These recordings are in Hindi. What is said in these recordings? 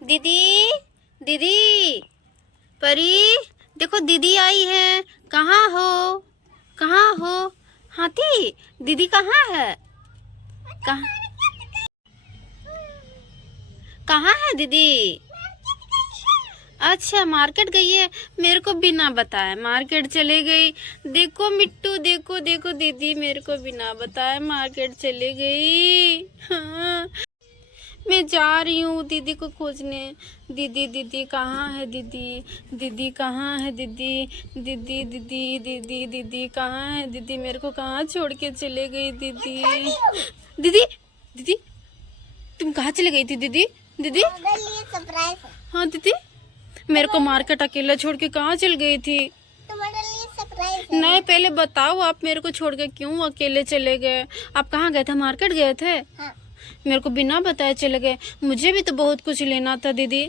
दीदी दीदी परी, देखो दीदी आई है। कहाँ हो, कहाँ हो? हाथी दीदी कहाँ है? कहाँ कहाँ है दीदी? अच्छा मार्केट गई है, मेरे को बिना बताए मार्केट चले गई। देखो मिट्टू, देखो देखो दीदी मेरे को बिना बताए मार्केट चले गई। हाँ मैं जा रही हूँ दीदी को खोजने। दीदी दीदी कहाँ है दीदी? दीदी कहाँ है दीदी? दीदी दीदी दीदी दीदी कहाँ है दीदी? मेरे को कहाँ छोड़ के चले गई दीदी? दीदी दीदी तुम कहाँ चले गई थी दीदी? दीदी सरप्राइज है। हाँ दीदी, मेरे को मार्केट अकेला छोड़ के कहाँ चल गई थी? तुम्हारे लिए सरप्राइज है। नहीं पहले बताओ, आप मेरे को छोड़ के क्यों अकेले चले गए? आप कहाँ गए थे? मार्केट गए थे? हाँ। मेरे को बिना बताए चले गए। मुझे भी तो बहुत कुछ लेना था दीदी।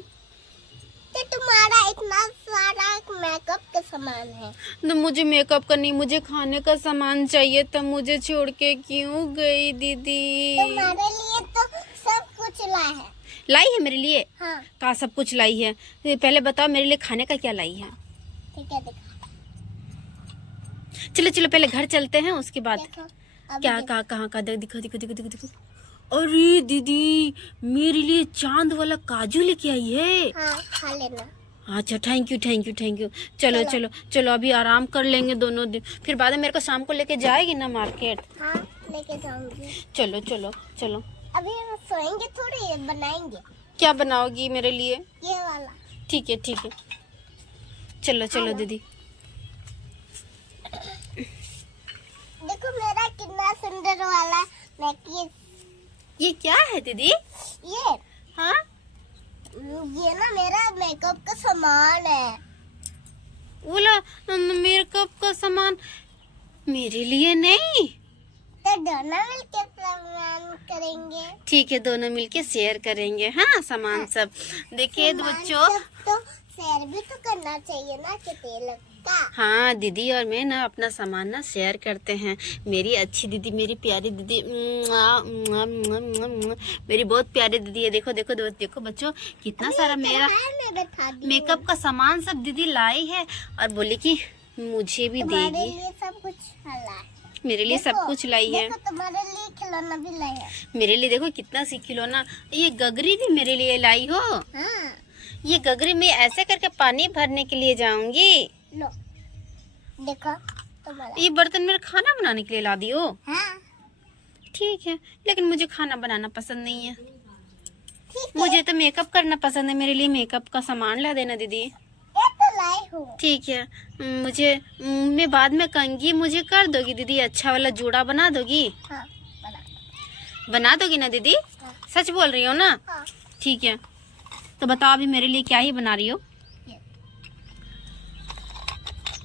तो तुम्हारा इतना सारा मेकअप का सामान है। तो मुझे मेकअप का नहीं, मुझे खाने का सामान चाहिए था। मुझे छोड़ के क्यों गई दीदी? तुम्हारे लिए तो सब कुछ ला है। लाई है मेरे लिए? हाँ। कहाँ सब कुछ लाई है? पहले बताओ मेरे लिए खाने का क्या लाई है? ठीक है दिखा। चलो चलो पहले घर चलते हैं, उसके बाद देखो क्या कहाँ कहाँ का दिखो दिखो दिखो दिखो दिखो। अरे दीदी मेरे लिए चांद वाला काजू लेके आई है। हाँ खा लेना। अच्छा thank you thank you thank you. चलो चलो चलो अभी आराम कर लेंगे दोनों दिन, फिर बाद में मेरे को शाम को लेके जाएगी ना मार्केट? हाँ लेके जाऊंगी। चलो चलो चलो। अभी हम सोएंगे थोड़ी, बनाएंगे। क्या बनाओगी मेरे लिए? ये वाला। ठीक है चलो चलो दीदी। देखो मेरा कितना सुंदर वाला नेकलेस। ये क्या है दीदी? ये हाँ ये ना मेरा मेकअप का सामान है। बोला मेकअप का सामान मेरे लिए नहीं? तो दोनों मिलके सामान करेंगे। ठीक है दोनों मिलके शेयर करेंगे। हाँ सामान सब। देखिए बच्चों, तो शेयर भी तो करना चाहिए ना कि तेल का। हाँ दीदी और मैं ना अपना सामान ना शेयर करते हैं। मेरी अच्छी दीदी, मेरी प्यारी दीदी, मेरी बहुत प्यारी दीदी है। देखो देखो देखो बच्चों कितना सारा मेरा मेकअप का सामान सब दीदी लाई है, और बोली कि मुझे भी देगी। सब कुछ ला। मेरे लिए सब कुछ लाई है। तुम्हारे लिए खिलौना भी लाई है। मेरे लिए देखो कितना सी खिलौना। ये गगरी भी मेरे लिए लाई हो। हाँ। ये गगरी में ऐसे करके पानी भरने के लिए जाऊंगी। लो देखो तुम्हारा। ये बर्तन मेरे खाना बनाने के लिए ला दियो। हाँ। ठीक है, लेकिन मुझे खाना बनाना पसंद नहीं है। ठीक है। मुझे तो मेकअप करना पसंद है। मेरे लिए मेकअप का सामान ला देना दीदी। ये तो लाई हूँ। ठीक है, मुझे मैं बाद में कहूँगी, मुझे कर दोगी दीदी? अच्छा वाला जूड़ा बना दोगी? हाँ बना दोगी ना दीदी? हाँ। सच बोल रही हो ना? हाँ। ठीक है, तो बताओ अभी मेरे लिए क्या ही बना रही हो?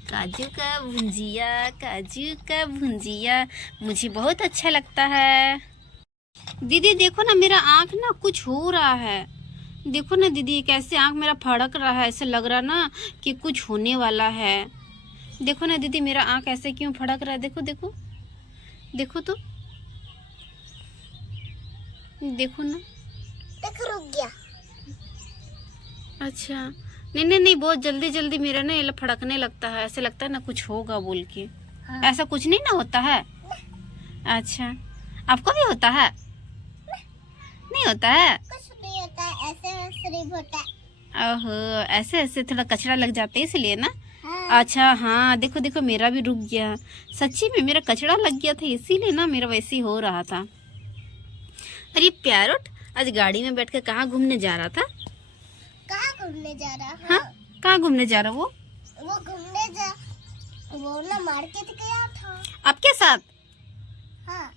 काजू का भुंजिया, काजू का भुंजिया मुझे बहुत अच्छा लगता है। दीदी देखो ना मेरा आँख ना कुछ हो रहा है। देखो ना दीदी कैसे आँख मेरा फड़क रहा है, ऐसे लग रहा ना कि कुछ होने वाला है। देखो ना दीदी मेरा आँख ऐसे क्यों फड़क रहा है? देखो देखो देखो तो देखो ना। देखो रुक गया। अच्छा नहीं नहीं नहीं, बहुत जल्दी जल्दी मेरा ना ये फड़कने लगता है, ऐसे लगता है ना कुछ होगा बोल के। हाँ। ऐसा कुछ नहीं ना होता है? अच्छा आपको भी होता है? नहीं होता है? कुछ नहीं होता है, ऐसे सिर्फ होता है। ओहो ऐसे ऐसे थोड़ा कचरा लग जाता है इसलिए ना। हाँ। अच्छा हाँ देखो देखो मेरा भी रुक गया। सच्ची में मेरा कचरा लग गया था, इसीलिए ना मेरा वैसे ही हो रहा था। अरे पैरोट आज गाड़ी में बैठ के कहाँ घूमने जा रहा था? कहाँ घूमने जा रहा? हाँ कहाँ घूमने जा रहा वो घूमने जा, वो ना मार्केट गया था। आपके साथ? हाँ।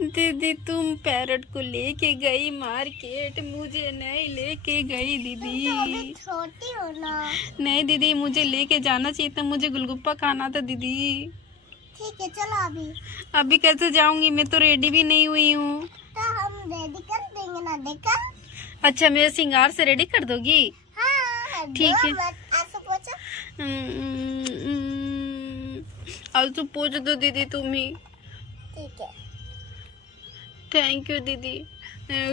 दीदी तुम पैरट को लेके गई मार्केट, मुझे नहीं लेके गई दीदी। तो अभी छोटी हो ना। नहीं दीदी मुझे लेके जाना चाहिए था, मुझे गुलगुप्पा खाना था दीदी। ठीक है चलो अभी। अभी कैसे जाऊंगी? मैं तो रेडी भी नहीं हुई हूँ। तो हम रेडी कर देंगे ना, देखा? अच्छा मेरे श्रृंगार से रेडी कर दोगी? हाँ। ठीक है। ऐसे पूछो। आज तो पूछ दो दीदी तुम ही। ठीक है। थैंक यू दीदी।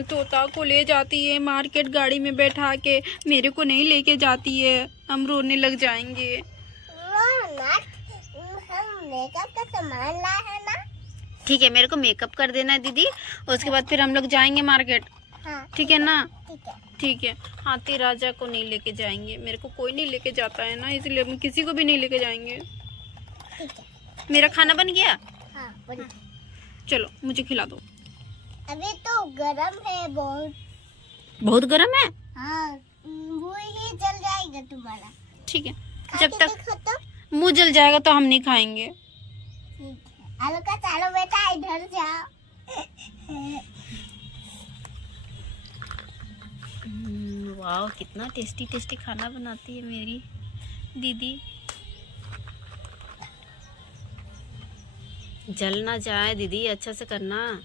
तोता को ले जाती है मार्केट गाड़ी में बैठा के, मेरे को नहीं लेके जाती है, हम रोने लग जाएंगे। हम मेकअप का सामान लाए हैं ना। ठीक है, मेरे को मेकअप कर देना है दीदी, उसके बाद फिर हम लोग जाएंगे मार्केट। हाँ ठीक है ना? ठीक है। ठीक है। हाथी राजा को नहीं लेके जाएंगे, मेरे को कोई नहीं लेके जाता है ना, इसलिए हम किसी को भी नहीं लेके जाएंगे। ठीक है। मेरा खाना बन गया? हाँ बन। चलो मुझे खिला दो। अभी तो गरम है बहुत। बहुत गर्म है? हाँ वो ही जल जाएगा तुम्हारा। ठीक है, खा जब के तक देखो तो। मुंह जल जाएगा तो हम नहीं खाएंगे। ठीक है। आलू का चालो बेटा, इधर जाओ। वाह, कितना टेस्टी टेस्टी खाना बनाती है मेरी दीदी। जल ना जाए दीदी, अच्छा से करना।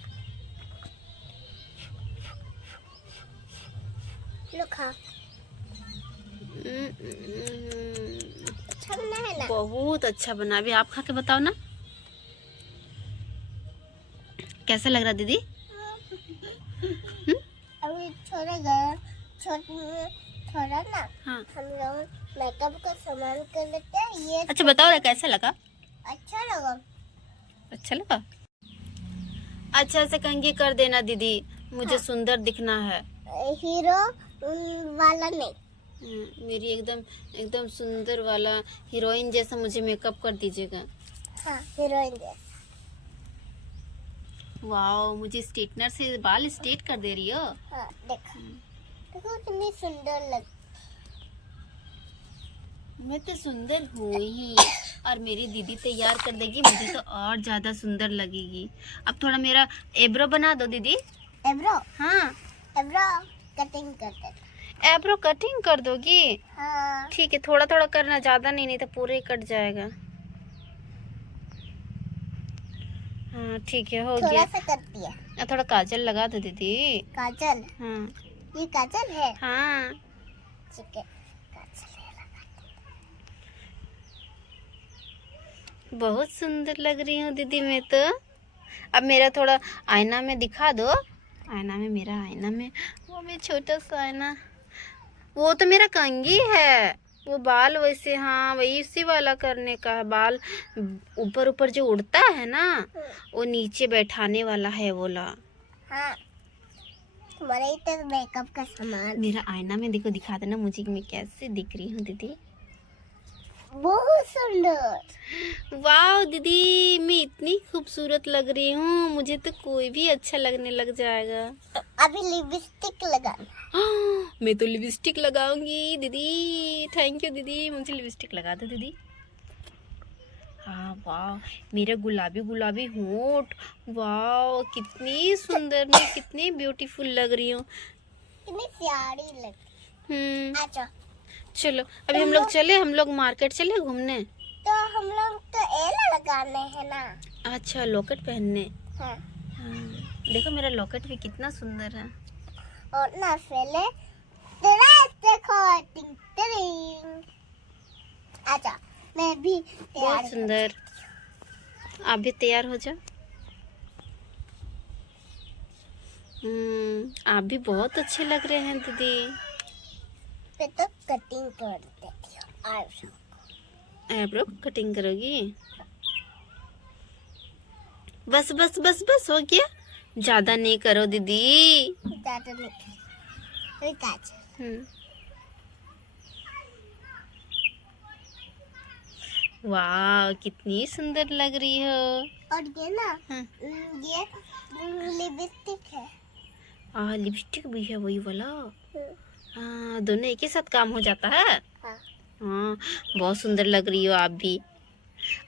लो खा। अच्छा बना है ना? बहुत अच्छा बना। अभी आप खा के बताओ ना, कैसा लग रहा दीदी? अभी थोड़ा ना। हाँ। हम लोग मेकअप का सामान कर लेते हैं। ये अच्छा बताओ ना, कैसा लगा? अच्छा लगा। अच्छा लगा? अच्छा से कंघी कर देना दीदी, मुझे हाँ। सुंदर दिखना है। हीरो वाला नहीं। मेरी एकदम एकदम सुंदर वाला हीरोइन जैसा मुझे मेकअप कर दीजिएगा। हाँ हीरोइन जैसा। वाओ, मुझे स्ट्रेटनर से बाल स्ट्रेट कर दे रही हो। हाँ देखो देखो कितनी सुंदर लग। मैं तो सुंदर हूँ ही, और मेरी दीदी तैयार कर देगी, मुझे तो और ज्यादा सुंदर लगेगी। अब थोड़ा मेरा एब्रो बना दो दीदी। एब्रो। हाँ, एब्रो कटिंग कर दे। एब्रो कटिंग कर दोगी? हाँ ठीक है, थोड़ा थोड़ा करना, ज्यादा नहीं, नहीं तो पूरे ही कट जाएगा। हाँ ठीक है, हो थोड़ा गया। सा कर दिया। अब थोड़ा काजल लगा दो दीदी। काजल। हाँ ये काजल है। हाँ। ठीक है काजल है लगा। बहुत सुंदर लग रही हूँ दीदी मैं तो। अब मेरा थोड़ा आईना में दिखा दो। आईना में, मेरा आईना में, वो भी छोटा सा आईना, वो तो मेरा कंघी है। वो बाल वैसे, हाँ वही उसी वाला करने का है। बाल ऊपर ऊपर जो उड़ता है ना, वो नीचे बैठाने वाला है बोला। हाँ तुम्हारे तो मेकअप का सामान। मेरा आईना में देखो, दिखा देना मुझे कि मैं कैसे दिख रही हूँ दीदी। बहुत सुंदर। वाह दीदी, मैं इतनी खूबसूरत लग रही हूँ, मुझे तो कोई भी अच्छा लगने लग जाएगा। अभी लिपस्टिक लगाना। मैं तो लिपस्टिक लगाऊंगी दीदी। थैंक यू दीदी, मुझे लिपस्टिक लगा दो दीदी। हाँ वाह, मेरा गुलाबी गुलाबी होंठ, वाह कितनी सुंदर, मैं कितनी ब्यूटीफुल लग रही हूँ। कितनी प्यारी लग। अच्छा चलो अभी हम लोग चले, हम लोग मार्केट चले घूमने। तो हम लोग तो एला लगाने हैं ना। अच्छा, लॉकेट पहनने। हाँ। हाँ, देखो मेरा लॉकेट भी कितना सुंदर है। और ना पहले ड्रेस देखो, टिंग टिंग। अच्छा मैं भी तैयार बहुत सुंदर। आप भी तैयार हो जाओ। आप भी बहुत अच्छे लग रहे हैं दीदी। पे तो कटिंग कर देती हूँ आईब्रो। आईब्रो कटिंग करोगी? बस बस बस बस, हो गया, ज्यादा नहीं करो दीदी। ज़्यादा नहीं कोई काजल। वाह, कितनी सुंदर लग रही हो। और ये ना हाँ। ये लिपस्टिक है। लिपस्टिक भी है वही वाला। हाँ, दोनों एक ही साथ काम हो जाता है। हाँ। हाँ, बहुत सुंदर लग रही हो आप भी।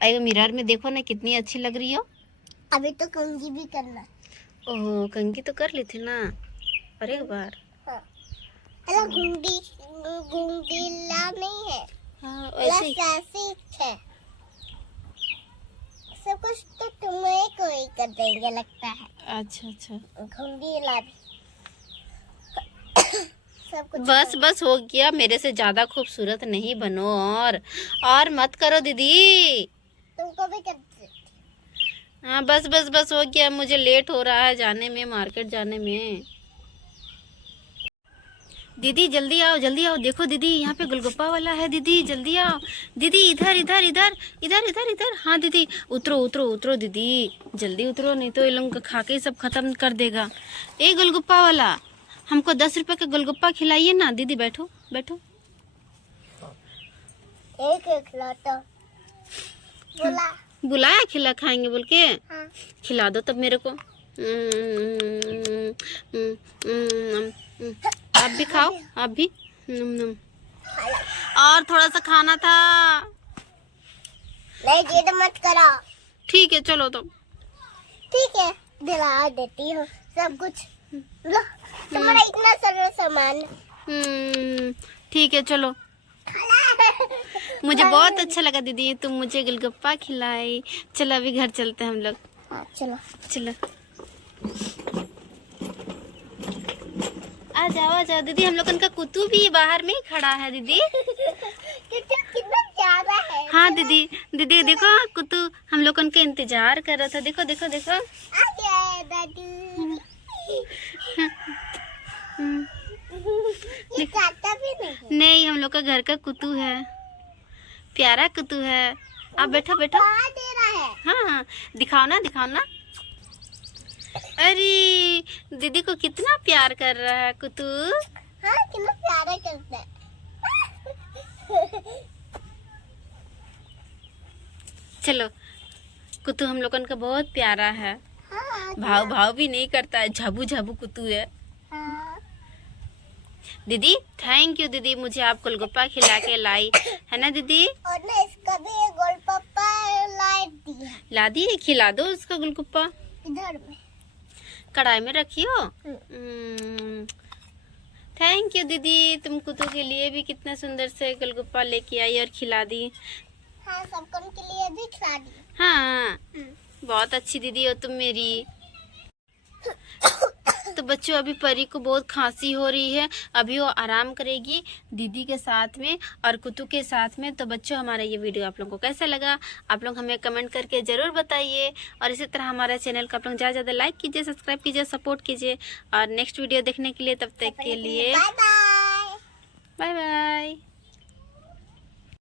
अरे मिरर में देखो ना, कितनी अच्छी लग रही हो। अभी तो कंघी भी करना। ओह, कंघी तो कर ली थी ना, और एक बार। हाँ। अरे घुंडीला नहीं है। हाँ ऐसे ही। है। सब कुछ तो तुम्हें कोई कर देंगे लगता है। अच्छा अच्छा, घुंडीला भी। सब कुछ बस बस हो गया, मेरे से ज्यादा खूबसूरत नहीं बनो, और मत करो दीदी। तुमको भी कर हाँ बस बस बस हो गया, मुझे लेट हो रहा है जाने में, मार्केट जाने में। दीदी जल्दी आओ जल्दी आओ, देखो दीदी यहाँ पे गोलगप्पा वाला है, दीदी जल्दी आओ। दीदी इधर इधर इधर इधर इधर इधर, हाँ दीदी उतरो उतरो उतरो दीदी, जल्दी उतरो नहीं तो ये लोग खा के सब खत्म कर देगा। ए गोलगप्पा वाला, हमको 10 रुपए का गोलगप्पा खिलाइए ना। दीदी बैठो बैठो। एक खिलाता बोला। बुलाया खिला खाएंगे बोल के। हाँ। खिला दो तब मेरे को। आप भी खाओ, आप भी। और थोड़ा सा खाना था। नहीं जिद मत करो। ठीक है चलो तो। ठीक है दिला देती हूँ सब कुछ। लो तुम्हारा इतना सारा सामान। ठीक है चलो। मुझे बहुत अच्छा लगा दीदी, तुम मुझे गोलगप्पा खिलाई। चलो अभी घर चलते हैं हम लोग। हाँ चलो चलो आ जाओ दीदी, हम लोगन का कुत्तू भी बाहर में ही खड़ा है दीदी। कितना ज्यादा है। हाँ दीदी दीदी देखो कुत्तू हम लोगन का इंतजार कर रहा था, देखो देखो देखो। आ गया दादी। ये काटा भी नहीं। नहीं हम लोग का घर का कुत्तू है, प्यारा कुत्तू है। आप बैठो बैठो। दे रहा है। हाँ हाँ दिखाओ ना दिखाओ ना। अरे दीदी को कितना प्यार कर रहा है कुत्तू। हाँ कितना प्यारा करता है। चलो कुत्तू हम लोगन का बहुत प्यारा है। हाँ, भाव भाव भी नहीं करता है, झाबू झाबू कुत्तू है। हाँ। दीदी थैंक यू दीदी, मुझे आप गोलगप्पा खिला के लाई है ना दीदी। और ना इसका भी एक गोलगप्पा लाइट दिया। ला दिए, खिला दो उसका गोलगप्पा। इधर में कढ़ाई में रखियो। थैंक यू दीदी, तुम कुत्तू के लिए भी कितना सुंदर से गोलगप्पा लेके आई और खिला दी। हाँ सबको के लिए भी खिला दी। हाँ बहुत अच्छी दीदी हो तुम मेरी। तो बच्चों अभी परी को बहुत खांसी हो रही है, अभी वो आराम करेगी दीदी के साथ में और कुत्तू के साथ में। तो बच्चों हमारा ये वीडियो आप लोगों को कैसा लगा, आप लोग हमें कमेंट करके ज़रूर बताइए। और इसी तरह हमारे चैनल को आप लोग ज़्यादा ज़्यादा लाइक कीजिए, सब्सक्राइब कीजिए, सपोर्ट कीजिए। और नेक्स्ट वीडियो देखने के लिए तब तक के लिए बाय बाय। Bye bye.